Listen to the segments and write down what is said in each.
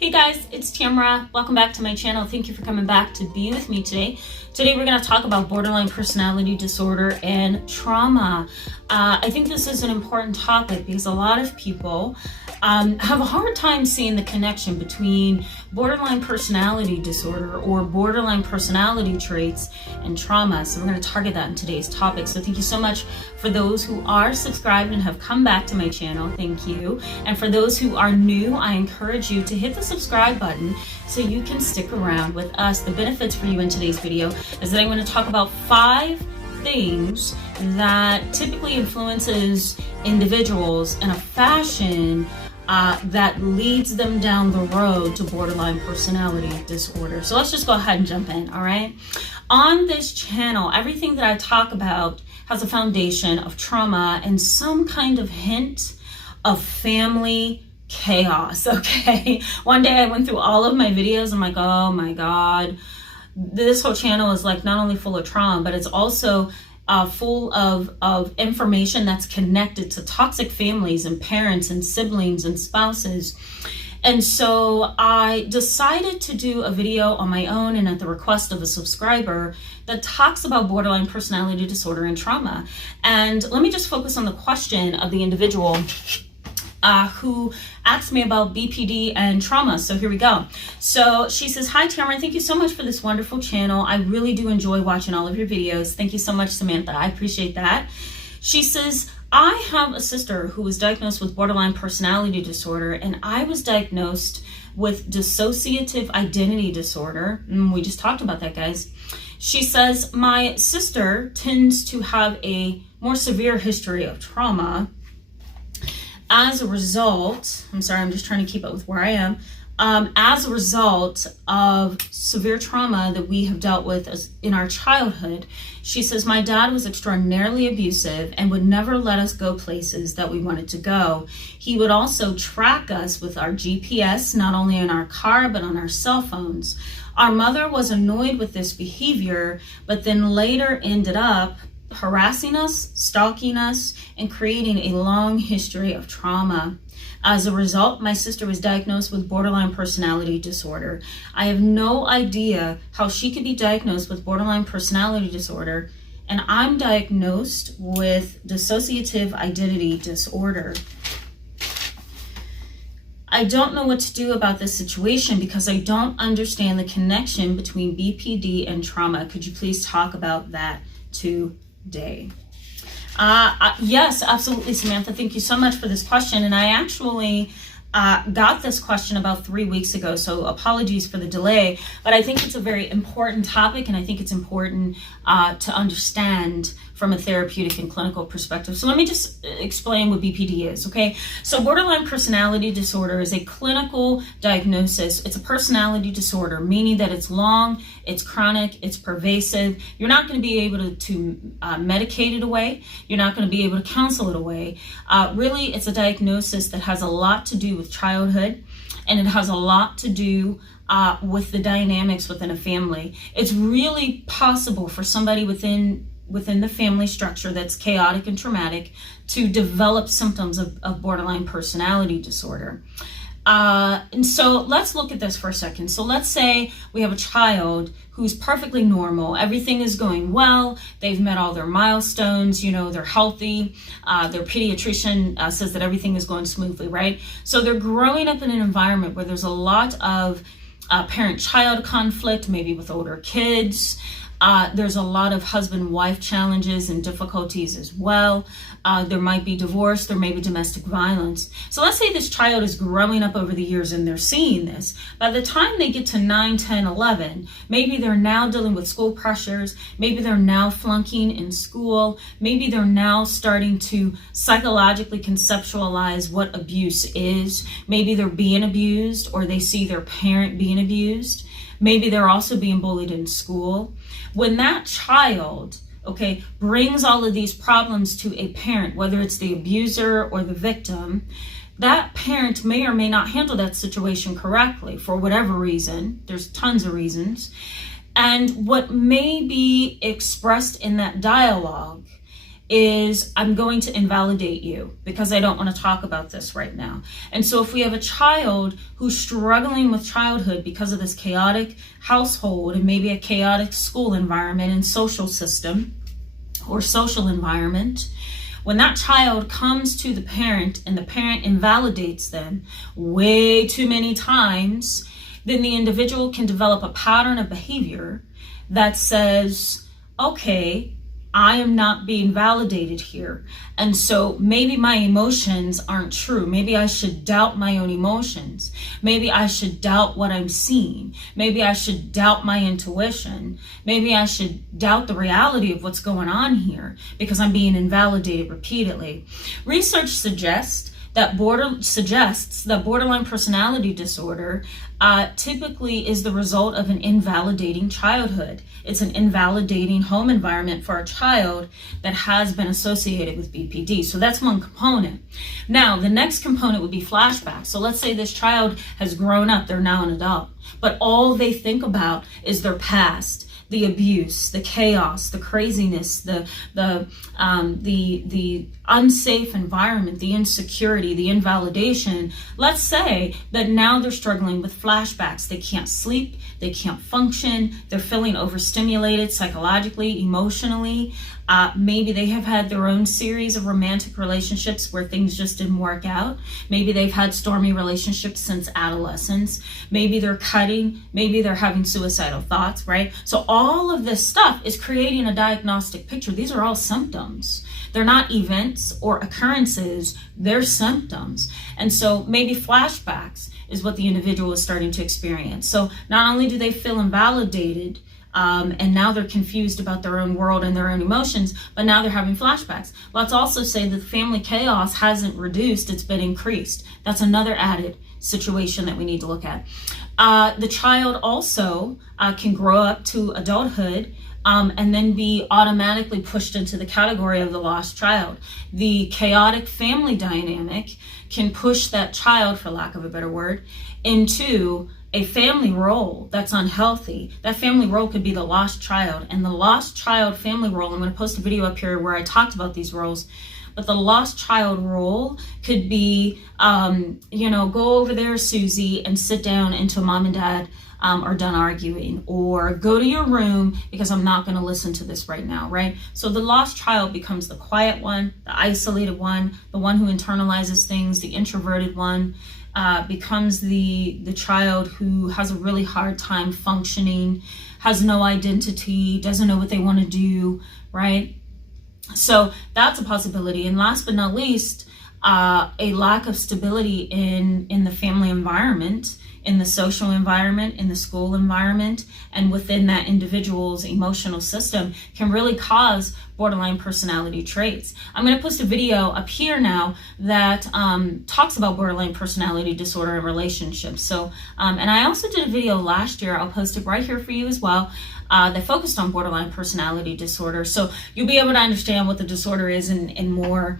Hey guys, it's Tamara. Welcome back to my channel. Thank you for coming back to be with me today. Today we're going to talk about borderline personality disorder and trauma. I think this is an important topic because a lot of people have a hard time seeing the connection between borderline personality disorder or borderline personality traits and trauma. So we're going to target that in today's topic. So thank you so much for those who are subscribed and have come back to my channel. Thank you. And for those who are new, I encourage you to hit the subscribe button so you can stick around with us. The benefits for you in today's video is that I'm going to talk about 5 things that typically influences individuals in a fashion that leads them down the road to borderline personality disorder. So let's just go ahead and jump in, all right? On this channel, everything that I talk about has a foundation of trauma and some kind of hint of family chaos, okay? One day I went through all of my videos. I'm like, oh my God, this whole channel is like not only full of trauma, but it's also full of information that's connected to toxic families and parents and siblings and spouses. And so I decided to do a video on my own and at the request of a subscriber that talks about borderline personality disorder and trauma. And let me just focus on the question of the individual who asked me about BPD and trauma. So here we go. So she says, hi Tamara, thank you so much for this wonderful channel. I really do enjoy watching all of your videos. Thank you so much, Samantha. I appreciate that. She says, I have a sister who was diagnosed with borderline personality disorder, and I was diagnosed with dissociative identity disorder. We just talked about that, guys. She says, my sister tends to have a more severe history of trauma. As a result, I'm sorry, I'm just trying to keep up with where I am. As a result of severe trauma that we have dealt with in our childhood, she says, my dad was extraordinarily abusive and would never let us go places that we wanted to go. He would also track us with our GPS, not only in our car, but on our cell phones. Our mother was annoyed with this behavior, but then later ended up harassing us, stalking us, and creating a long history of trauma. As a result, my sister was diagnosed with borderline personality disorder. I have no idea how she could be diagnosed with borderline personality disorder, and I'm diagnosed with dissociative identity disorder. I don't know what to do about this situation because I don't understand the connection between BPD and trauma. Could you please talk about that today? Yes, absolutely, Samantha. Thank you so much for this question. And I actually got this question about 3 weeks ago, so apologies for the delay, but I think it's a very important topic, and I think it's important to understand from a therapeutic and clinical perspective. So let me just explain what BPD is, okay? So borderline personality disorder is a clinical diagnosis. It's a personality disorder, meaning that it's long, it's chronic, it's pervasive. You're not going to be able to medicate it away. You're not going to be able to counsel it away. Really, it's a diagnosis that has a lot to do with childhood, and it has a lot to do with the dynamics within a family. It's really possible for somebody within the family structure that's chaotic and traumatic to develop symptoms of borderline personality disorder. And so let's look at this for a second. So let's say we have a child who's perfectly normal. Everything is going well. They've met all their milestones. You know, they're healthy. Their pediatrician says that everything is going smoothly, right? So they're growing up in an environment where there's a lot of parent-child conflict, maybe with older kids. There's a lot of husband-wife challenges and difficulties as well. There might be divorce, there may be domestic violence. So let's say this child is growing up over the years and they're seeing this. By the time they get to 9, 10, 11, maybe they're now dealing with school pressures, maybe they're now flunking in school, maybe they're now starting to psychologically conceptualize what abuse is. Maybe they're being abused, or they see their parent being abused. Maybe they're also being bullied in school. When that child, okay, brings all of these problems to a parent, whether it's the abuser or the victim, that parent may or may not handle that situation correctly for whatever reason. There's tons of reasons. And what may be expressed in that dialogue is I'm going to invalidate you because I don't want to talk about this right now. And so if we have a child who's struggling with childhood because of this chaotic household and maybe a chaotic school environment and social system or social environment, when that child comes to the parent and the parent invalidates them way too many times, then the individual can develop a pattern of behavior that says, okay, I am not being validated here. And so maybe my emotions aren't true. Maybe I should doubt my own emotions. Maybe I should doubt what I'm seeing. Maybe I should doubt my intuition. Maybe I should doubt the reality of what's going on here because I'm being invalidated repeatedly. Research suggests that borderline personality disorder typically is the result of an invalidating childhood. It's an invalidating home environment for a child that has been associated with BPD. So that's one component. Now, the next component would be flashbacks. So let's say this child has grown up, they're now an adult, but all they think about is their past, the abuse, the chaos, the craziness, the unsafe environment, the insecurity, the invalidation. Let's say that now they're struggling with flashbacks. They can't sleep, they can't function, they're feeling overstimulated psychologically, emotionally. Maybe they have had their own series of romantic relationships where things just didn't work out. Maybe they've had stormy relationships since adolescence. Maybe they're cutting, maybe they're having suicidal thoughts, right? So all of this stuff is creating a diagnostic picture. These are all symptoms. They're not events or occurrences, they're symptoms. And so maybe flashbacks is what the individual is starting to experience. So not only do they feel invalidated, and now they're confused about their own world and their own emotions, but now they're having flashbacks. Let's also say that the family chaos hasn't reduced, it's been increased. That's another added situation that we need to look at. The child also can grow up to adulthood and then be automatically pushed into the category of the lost child. The chaotic family dynamic can push that child, for lack of a better word, into a family role that's unhealthy. That family role could be the lost child. And the lost child family role, I'm going to post a video up here where I talked about these roles, but the lost child role could be, go over there, Susie, and sit down until mom and dad are done arguing, or go to your room because I'm not going to listen to this right now, right? So the lost child becomes the quiet one, the isolated one, the one who internalizes things, the introverted one, becomes the child who has a really hard time functioning, has no identity, doesn't know what they want to do, right? So that's a possibility. And last but not least, a lack of stability in the family environment, in the social environment, in the school environment, and within that individual's emotional system can really cause borderline personality traits. I'm going to post a video up here now that talks about borderline personality disorder and relationships. So, and I also did a video last year, I'll post it right here for you as well, that focused on borderline personality disorder. So you'll be able to understand what the disorder is in more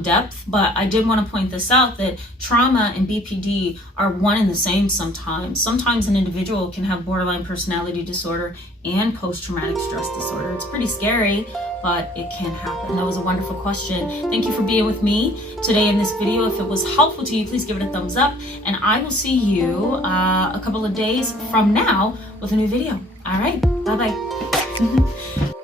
depth. But I did want to point this out, that trauma and BPD are one and the same sometimes. Sometimes an individual can have borderline personality disorder and post-traumatic stress disorder. It's pretty scary, but it can happen. That was a wonderful question. Thank you for being with me today in this video. If it was helpful to you, please give it a thumbs up, and I will see you a couple of days from now with a new video. All right, bye-bye.